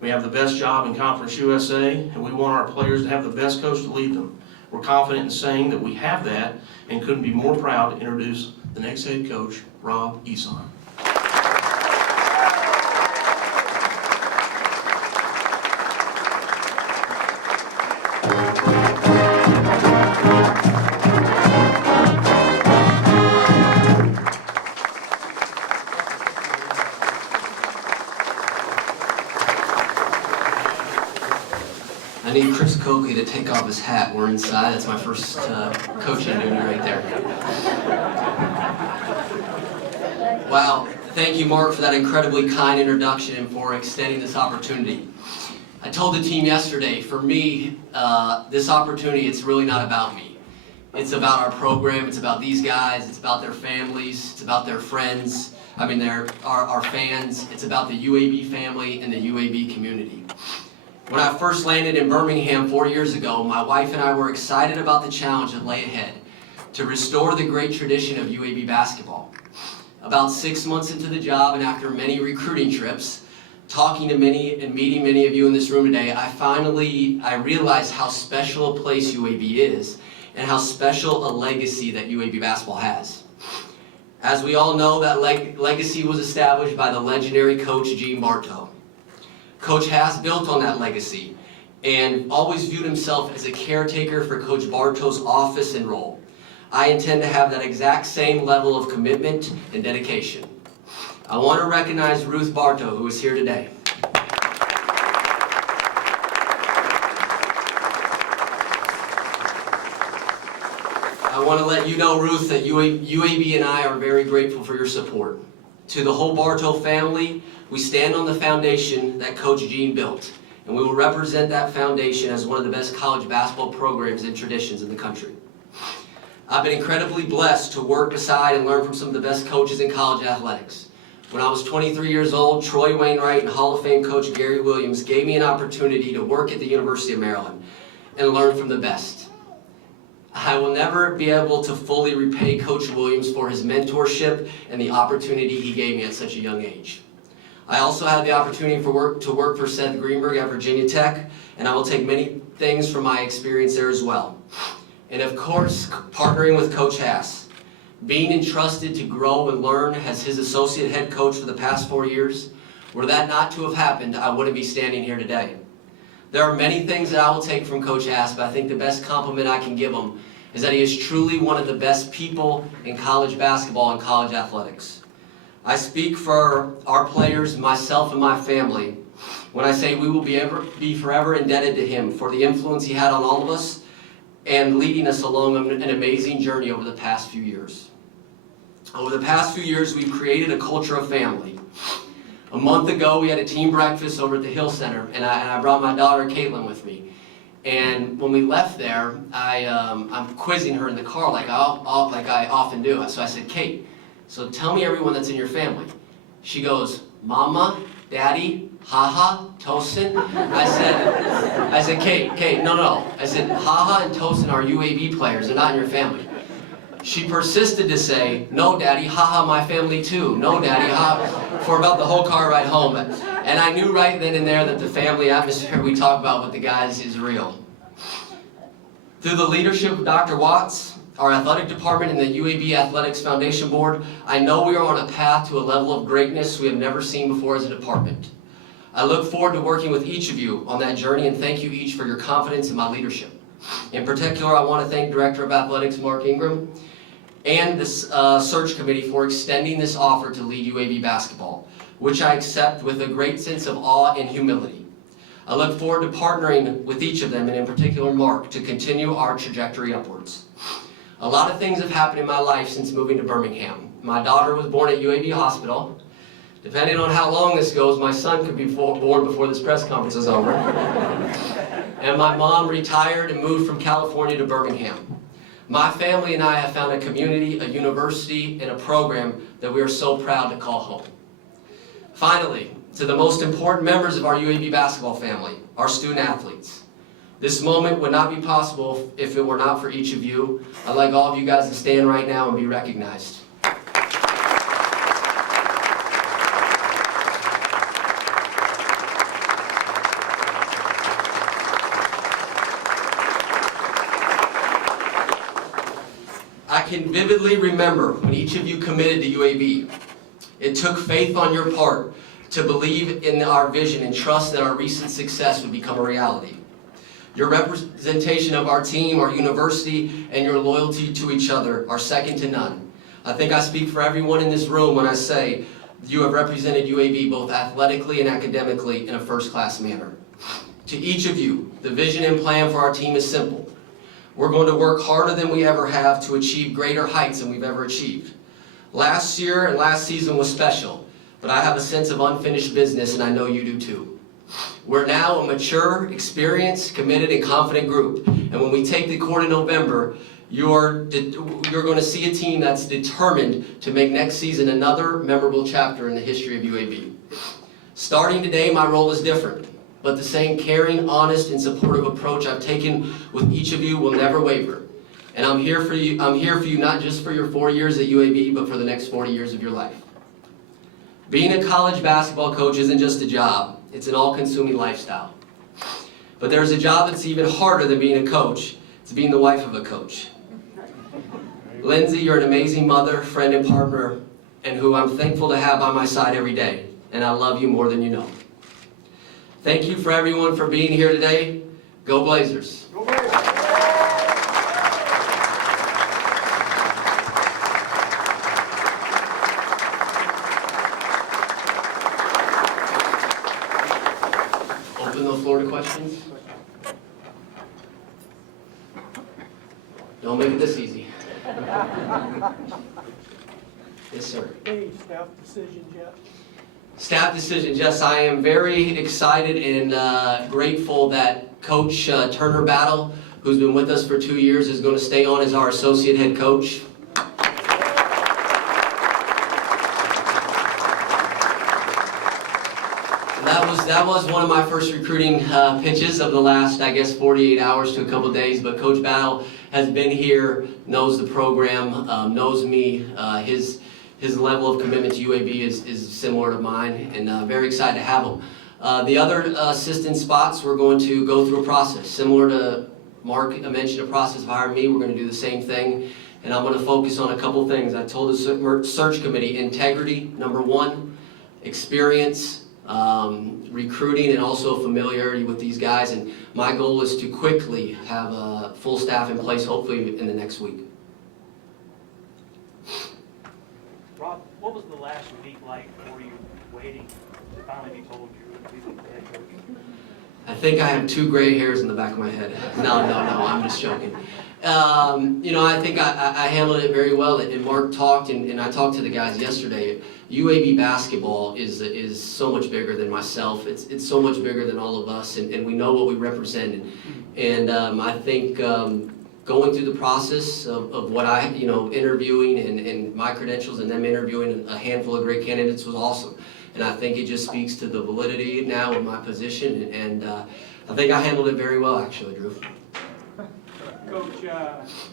We have the best job in Conference USA, and we want our players to have the best coach to lead them. We're confident in saying that we have that and couldn't be more proud to introduce the next head coach, Rob Ehsan. I need Chris Coakley to take off his hat. We're inside. That's my first coaching duty right there. Wow. Thank you, Mark, for that incredibly kind introduction and for extending this opportunity. I told the team yesterday, for me, this opportunity, it's really not about me. It's about our program. It's about these guys. It's about their families. It's about their friends. I mean, our fans. It's about the UAB family and the UAB community. When I first landed in Birmingham 4 years ago, my wife and I were excited about the challenge that lay ahead to restore the great tradition of UAB basketball. About 6 months into the job and after many recruiting trips, talking to many and meeting many of you in this room today, I realized how special a place UAB is and how special a legacy that UAB basketball has. As we all know, that legacy was established by the legendary coach Gene Bartow. Coach Haas built on that legacy and always viewed himself as a caretaker for Coach Bartow's office and role. I intend to have that exact same level of commitment and dedication. I want to recognize Ruth Bartow, who is here today. I want to let you know, Ruth, that UAB and I are very grateful for your support. To the whole Bartow family, we stand on the foundation that Coach Gene built, and we will represent that foundation as one of the best college basketball programs and traditions in the country. I've been incredibly blessed to work beside and learn from some of the best coaches in college athletics. When I was 23 years old, Troy Wainwright and Hall of Fame coach Gary Williams gave me an opportunity to work at the University of Maryland and learn from the best. I will never be able to fully repay Coach Williams for his mentorship and the opportunity he gave me at such a young age. I also had the opportunity to work for Seth Greenberg at Virginia Tech, and I will take many things from my experience there as well. And of course, partnering with Coach Haas, being entrusted to grow and learn as his associate head coach for the past 4 years. Were that not to have happened, I wouldn't be standing here today. There are many things that I will take from Coach Haas, but I think the best compliment I can give him is that he is truly one of the best people in college basketball and college athletics. I speak for our players, myself and my family, when I say we will be forever indebted to him for the influence he had on all of us and leading us along an amazing journey over the past few years. Over the past few years, we've created a culture of family. A month ago, we had a team breakfast over at the Hill Center, and I brought my daughter, Caitlin, with me. And when we left there, I'm quizzing her in the car like I often do. So I said, Kate, so tell me everyone that's in your family. She goes, Mama, Daddy, Haha, Tosin. I said, Kate, no. I said, Haha and Tosin are UAB players. They're not in your family. She persisted to say, no, Daddy, Haha, my family too. No, Daddy, Haha, for about the whole car ride home. And I knew right then and there that the family atmosphere we talk about with the guys is real. Through the leadership of Dr. Watts, our athletic department, and the UAB Athletics Foundation Board, I know we are on a path to a level of greatness we have never seen before as a department. I look forward to working with each of you on that journey, and thank you each for your confidence in my leadership. In particular, I want to thank Director of Athletics Mark Ingram and this search committee for extending this offer to lead UAB basketball, which I accept with a great sense of awe and humility. I look forward to partnering with each of them, and in particular Mark, to continue our trajectory upwards. A lot of things have happened in my life since moving to Birmingham. My daughter was born at UAB Hospital. Depending on how long this goes, my son could be born before this press conference is over. And my mom retired and moved from California to Birmingham. My family and I have found a community, a university, and a program that we are so proud to call home. Finally, to the most important members of our UAB basketball family, our student athletes. This moment would not be possible if it were not for each of you. I'd like all of you guys to stand right now and be recognized. can vividly remember when each of you committed to UAB. It took faith on your part to believe in our vision and trust that our recent success would become a reality. Your representation of our team, our university, and your loyalty to each other are second to none. I think I speak for everyone in this room when I say you have represented UAB both athletically and academically in a first-class manner. To each of you, the vision and plan for our team is simple. We're going to work harder than we ever have to achieve greater heights than we've ever achieved. Last year and last season was special, but I have a sense of unfinished business, and I know you do too. We're now a mature, experienced, committed, and confident group, and when we take the court in November, you're going to see a team that's determined to make next season another memorable chapter in the history of UAB. Starting today, my role is different, but the same caring, honest, and supportive approach I've taken with each of you will never waver. And I'm here for you not just for your 4 years at UAB, but for the next 40 years of your life. Being a college basketball coach isn't just a job, it's an all-consuming lifestyle. But there's a job that's even harder than being a coach. It's being the wife of a coach. Lindsay, you're an amazing mother, friend, and partner, and who I'm thankful to have by my side every day. And I love you more than you know. Thank you for everyone for being here today. Go Blazers. Go Blazers. Open the floor to questions. Don't make it this easy. Yes, sir. Any staff decisions yet? Staff decisions, yes. I am very excited and grateful that Coach Turner Battle, who's been with us for 2 years, is going to stay on as our associate head coach. That was one of my first recruiting pitches of the last, I guess, 48 hours to a couple days. But Coach Battle has been here, knows the program, knows me. His level of commitment to UAB is similar to mine, and very excited to have him. The other assistant spots, we're going to go through a process. Similar to Mark mentioned a process of hiring me, we're going to do the same thing. And I'm going to focus on a couple things. I told the search committee, integrity, number one, experience, recruiting, and also familiarity with these guys. And my goal is to quickly have a full staff in place, hopefully in the next week. Rob, what was the last week like for you waiting to finally be told you would be the head coach? I think I have 2 gray hairs in the back of my head. No, I'm just joking. I think I handled it very well, and Mark talked, and I talked to the guys yesterday. UAB basketball is so much bigger than myself. It's so much bigger than all of us, and we know what we represent. And I think going through the process of what I, interviewing and my credentials and them interviewing a handful of great candidates was awesome. And I think it just speaks to the validity now of my position, and I think I handled it very well, actually, Drew. Coach,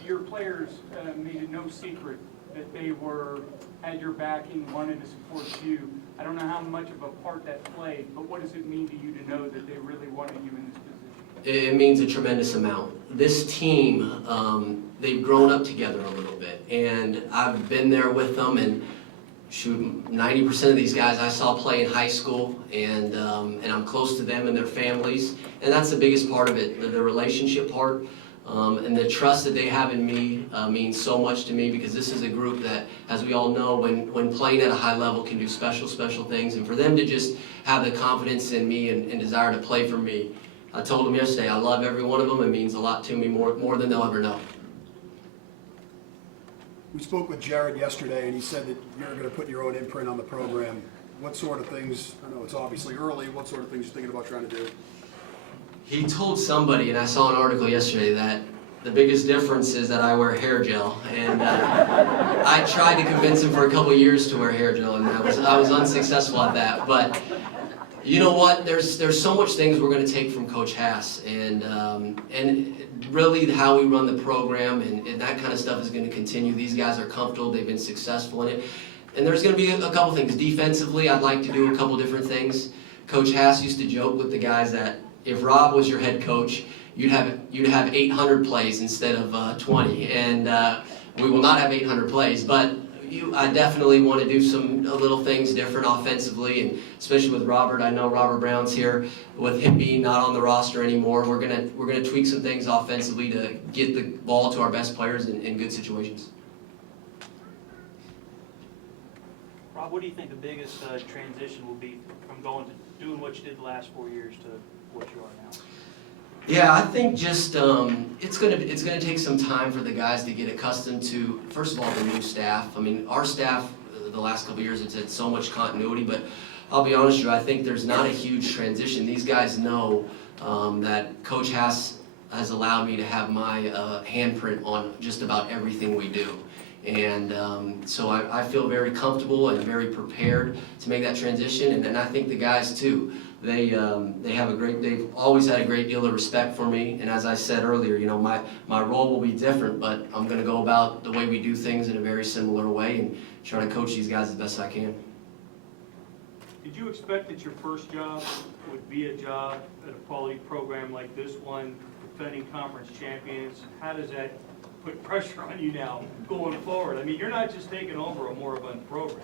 your players made it no secret that they had your backing, wanted to support you. I don't know how much of a part that played, but what does it mean to you to know that they really wanted you in this position? It means a tremendous amount. This team, they've grown up together a little bit, and I've been there with them, and shoot, 90% of these guys I saw play in high school, and I'm close to them and their families, and that's the biggest part of it, the relationship part. And the trust that they have in me means so much to me, because this is a group that, as we all know, when playing at a high level can do special things. And for them to just have the confidence in me and desire to play for me, I told them yesterday, I love every one of them. It means a lot to me, more than they'll ever know. We spoke with Jared yesterday, and he said that you're going to put your own imprint on the program. What sort of things, I know it's obviously early, what sort of things you're thinking about trying to do? He told somebody, and I saw an article yesterday, that the biggest difference is that I wear hair gel, and I tried to convince him for a couple of years to wear hair gel, and I was unsuccessful at that. But you know what? There's so much things we're going to take from Coach Hass, and really how we run the program, and that kind of stuff is going to continue. These guys are comfortable; they've been successful in it, and there's going to be a couple things. Defensively, I'd like to do a couple different things. Coach Hass used to joke with the guys that if Rob was your head coach, you'd have 800 plays instead of 20. And We will not have 800 plays, but I definitely want to do some little things different offensively, and especially with Robert. I know Robert Brown's here. With him being not on the roster anymore, we're gonna tweak some things offensively to get the ball to our best players in good situations. Rob, what do you think the biggest transition will be from going to doing what you did the last 4 years to what you are now? Yeah, I think just it's gonna take some time for the guys to get accustomed to, first of all, the new staff. I mean, our staff the last couple of years has had so much continuity, but I'll be honest with you, I think there's not a huge transition. These guys know that Coach has allowed me to have my handprint on just about everything we do. And so I feel very comfortable and very prepared to make that transition, and I think the guys too. They've always had a great deal of respect for me, and as I said earlier, you know, my role will be different, but I'm going to go about the way we do things in a very similar way and try to coach these guys as best I can. Did you expect that your first job would be a job at a quality program like this one, defending conference champions? How does that put pressure on you now going forward? I mean, you're not just taking over a moribund program.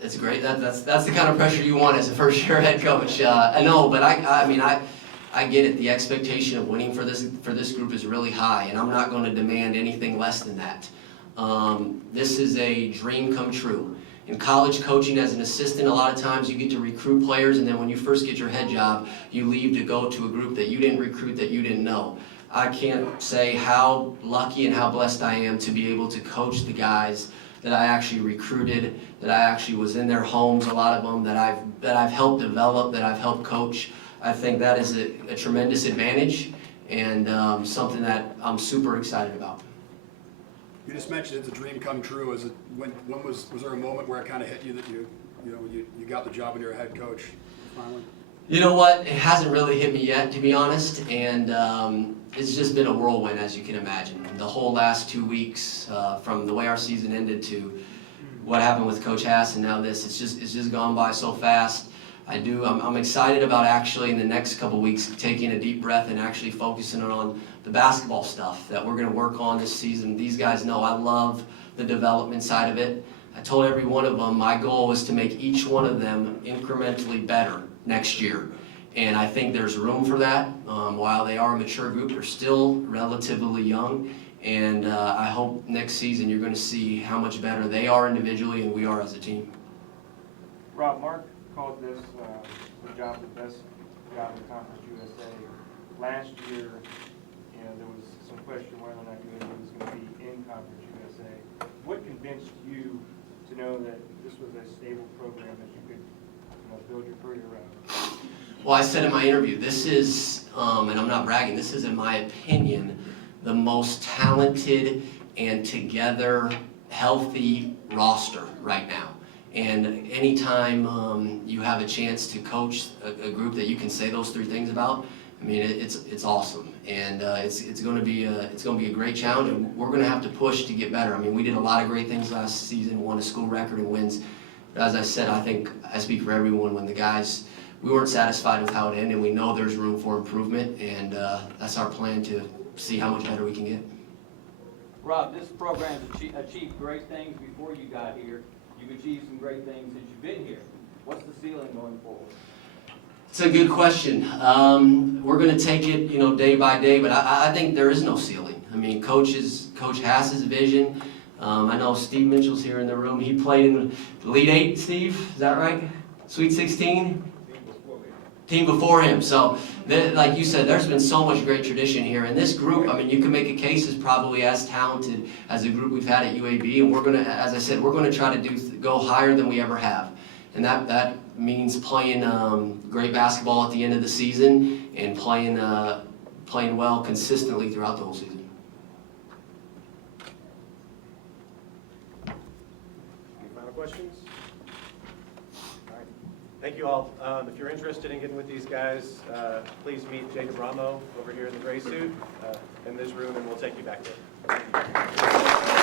It's great. That's the kind of pressure you want as a first-year head coach. I know, but I get it. The expectation of winning for this group is really high, and I'm not going to demand anything less than that. This is a dream come true. In college coaching as an assistant, a lot of times you get to recruit players, and then when you first get your head job, you leave to go to a group that you didn't recruit, that you didn't know. I can't say how lucky and how blessed I am to be able to coach the guys that I actually recruited, that I actually was in their homes, a lot of them, that I've helped develop, that I've helped coach. I think that is a tremendous advantage, and something that I'm super excited about. You just mentioned it's a dream come true. When was there a moment where it kind of hit you that you got the job and you're a head coach finally? You know what? It hasn't really hit me yet, to be honest, and it's just been a whirlwind, as you can imagine. The whole last 2 weeks, from the way our season ended to what happened with Coach Hass and now this, it's just gone by so fast. I'm excited about actually in the next couple weeks taking a deep breath and actually focusing on the basketball stuff that we're going to work on this season. These guys know I love the development side of it. I told every one of them my goal was to make each one of them incrementally better next year. And I think there's room for that. While they are a mature group, they're still relatively young. And I hope next season you're going to see how much better they are individually and we are as a team. Rob, Mark called this the job the best job in Conference USA. Last year, you know, there was some question whether or not UAB was going to be in Conference USA. What convinced you to know that this was a stable program that you could, you know, build your career around? Well, I said in my interview, this is, and I'm not bragging, this is, in my opinion, the most talented and together healthy roster right now. And anytime you have a chance to coach a group that you can say those three things about, I mean, it's awesome, and it's going to be a great challenge, and we're going to have to push to get better. I mean, we did a lot of great things last season, won a school record and wins. But as I said, I think I speak for everyone when the guys, we weren't satisfied with how it ended, and we know there's room for improvement, and that's our plan to see how much better we can get. Rob, this program's achieved great things before you got here. You've achieved some great things since you've been here. What's the ceiling going forward? It's a good question. We're going to take it, you know, day by day, but I think there is no ceiling. I mean, Coach Hass's vision. I know Steve Mitchell's here in the room. He played in the Elite Eight, Steve, is that right? Sweet 16? Team before him. So, like you said, there's been so much great tradition here. And this group, I mean, you can make a case is probably as talented as the group we've had at UAB. And we're going to, as I said, we're going to try to go higher than we ever have. And that means playing great basketball at the end of the season and playing well consistently throughout the whole season. Any final questions? All right. Thank you all. If you're interested in getting with these guys, please meet Jacob Ramo over here in the gray suit in this room, and we'll take you back there.